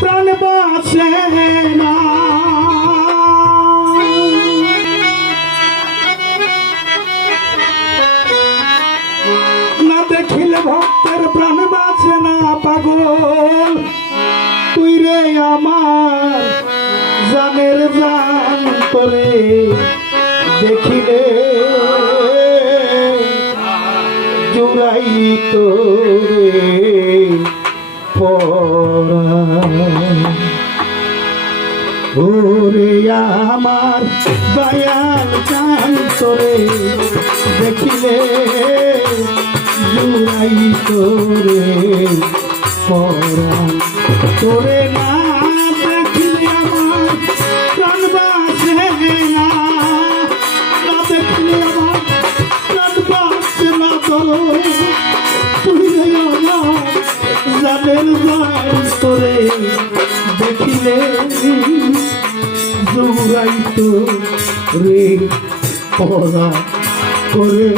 প্রাণ বাসে না। ওরে আমার দয়াল চান তোরে দেখিলে জুড়াই তোরে পরাণ। তোরে না তোরে দেখিলে জুড়াই তো রে পরা করে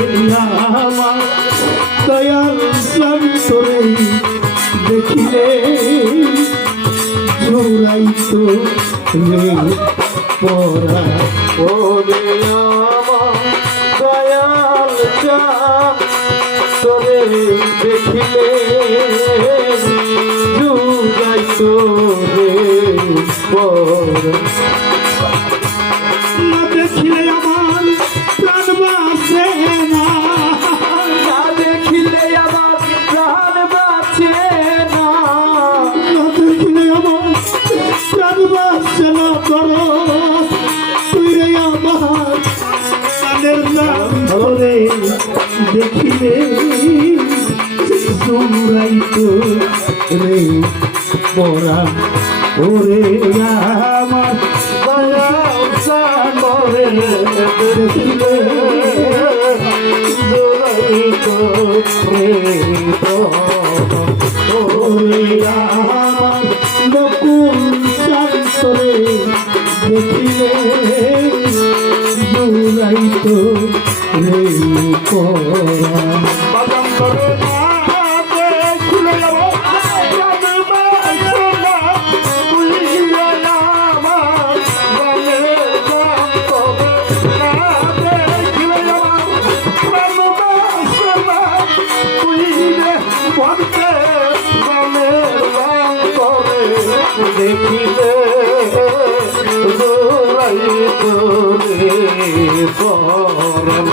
আমার দয়াল জান তোরে দেখিলে জুড়াই তো রে ওরে আমার দয়াল চাঁদ তোরে দেখিলে না দেখিলে আমার প্রাণ বাসে না। না দেখিলে আমার প্রাণ বাঁচে না। না দেখিলে আমার প্রাণ বাসে না করো তুই রে আমার প্রাণের নাম ধরে দেখিলে জুড়াই তো রে। পরা ওরে আমার দয়া চাঁদ পরম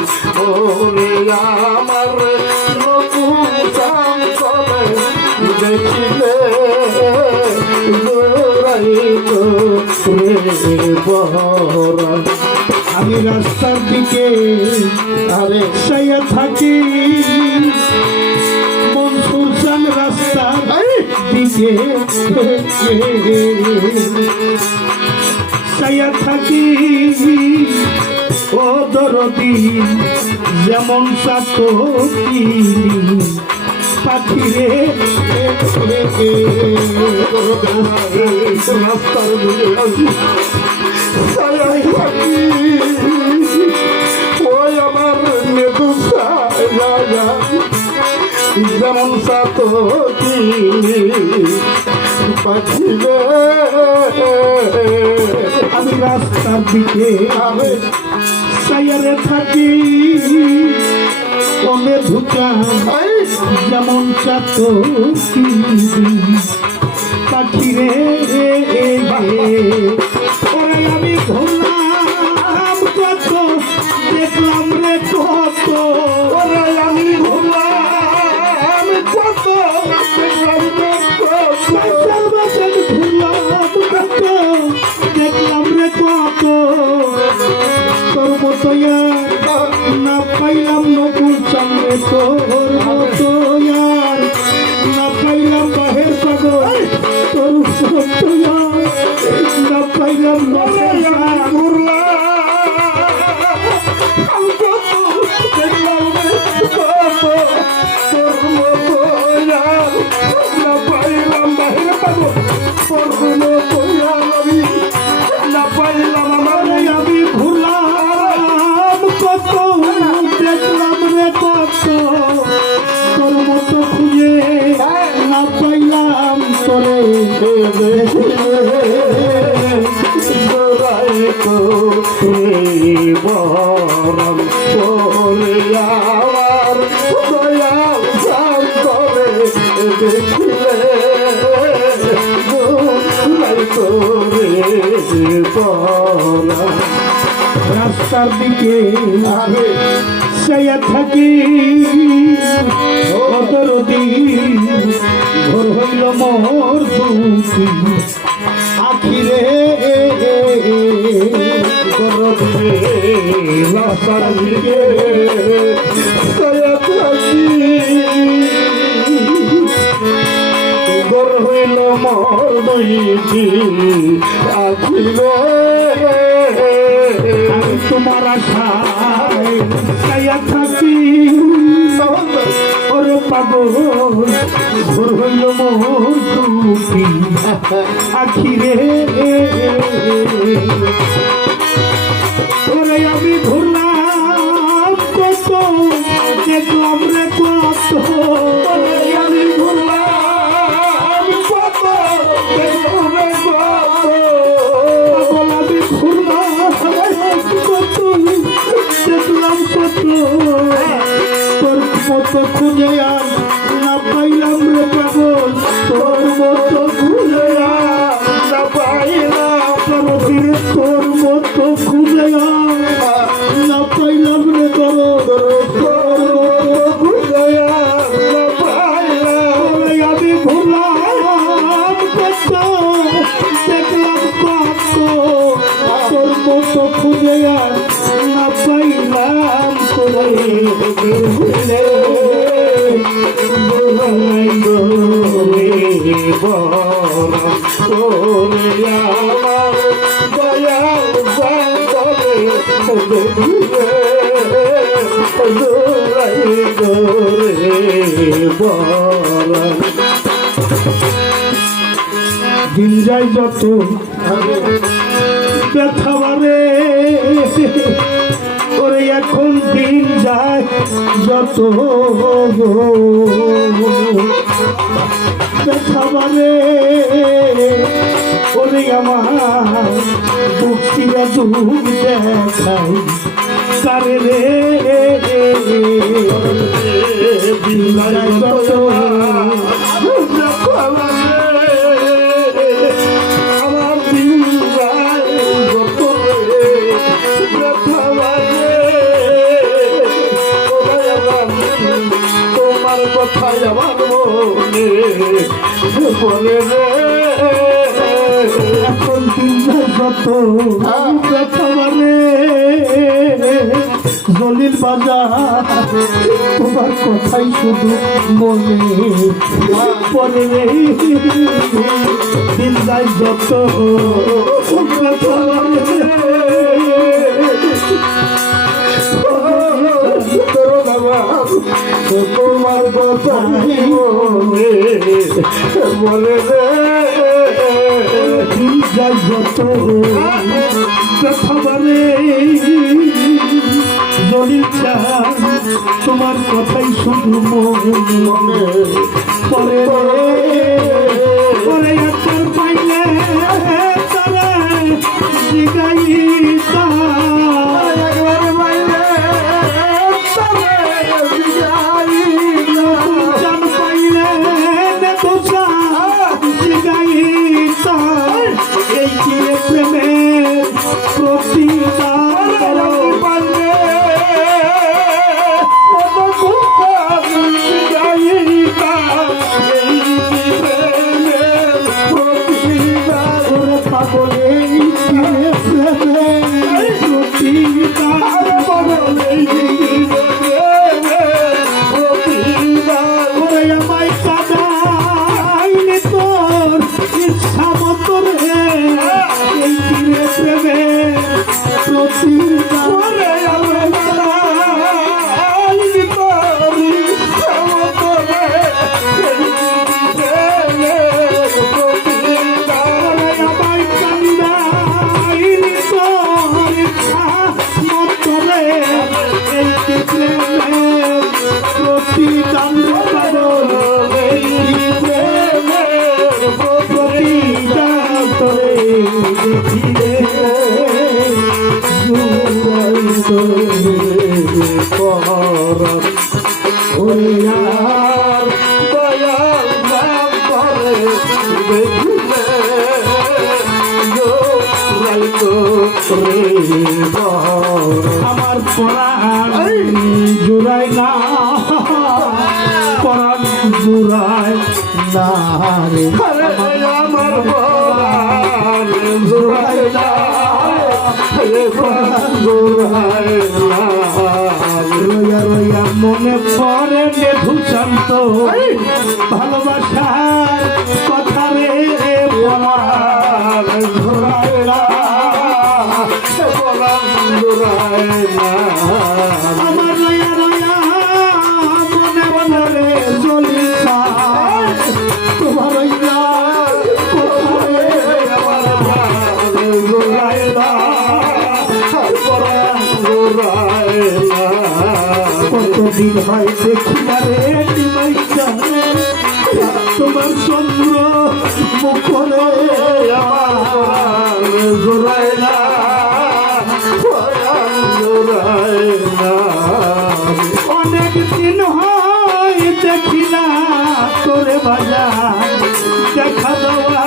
ওরে আমার দেখিলে আমি রাস্তার দিকে আরে সাইয়া থাকি। মনসুর চান রাস্তার দিকে। সাইয়া থাকি ও দরদি, যেমন সাতো পাখি রে রাস্তার সায়াই থাকি ওই আমার যেমন সাত পাখি আমি রাস্তার দিকে আরে সাইয়ারে থাকি কমে ঢুকা যেমন চাত পাখিরে ওরে আমি ঘুরলাম Gracias. বরণ করে আমার দয়াল সাম করে দেখিলে রাস্তার দিকে আমি চাইয়া থাকি। অতর দিন ভোর হইল মোর আখিরে। হইল মোর আখিল আমি তোমার আশায় থাকি ওরে পাগল ভোর হইল আখিরে আমি ঘুরলাম কত দেখলাম দোলাই দোলে বরম দিন যাই যত ব্যথা বাড়ে ওরে এখন দিন যায় যত ব্যথা বাড়ে ওরে আমার বুক দুঃখ দেখাই কারে রে দিন যায় যত আমার মনে। বলে রে এখন দিন যত ব্যথাবারে জলিল বাজার কথাই শুধু মনে পরে যত তোমার কথাই মনে বলে। রে দিন যত ব্যথাবারে জলিল চার তোমার কথাই শুধু মনে পরে পরে একবার পাইলে তারা আমার পরাণ জুড়াই না। পরাণ জুড়াই না আমার পরাণ জুড়াই না। পরাণ জুড়াই না। রইয়া রইয়া মনে পড়ে মেধু শান্ত। কতদিন হয় দেখি না রে তোমার চন্দ্র মুখরে অনেক দিন হয় দেখি না তোরে বাজার দেখা দেওয়া।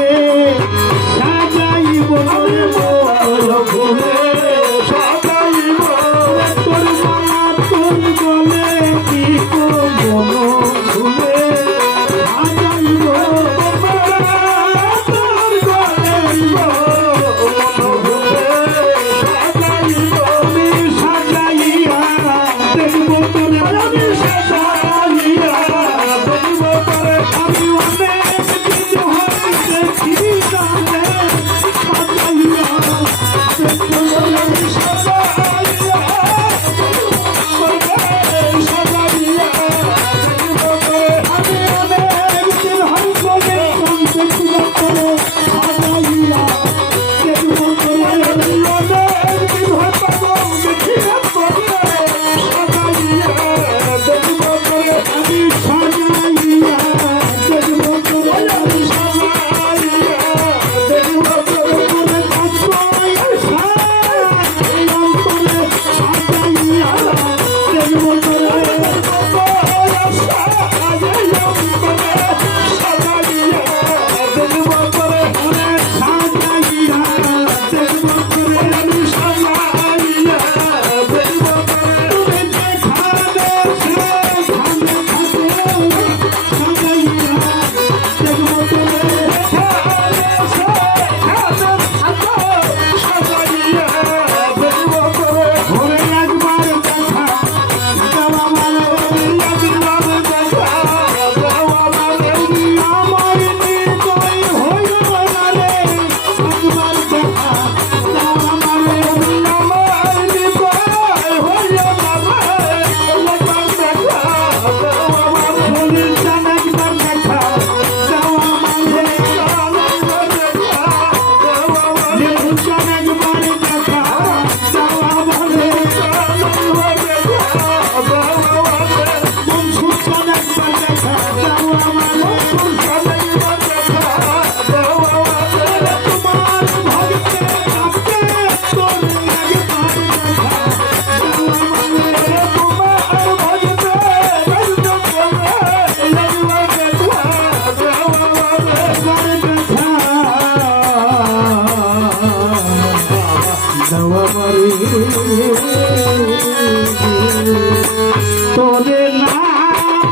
সাজাইব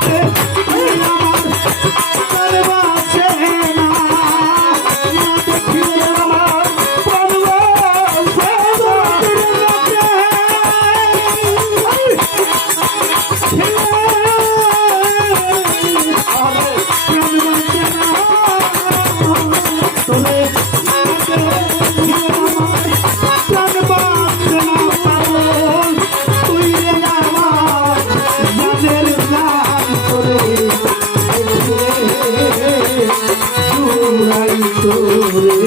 Yeah. Ooh.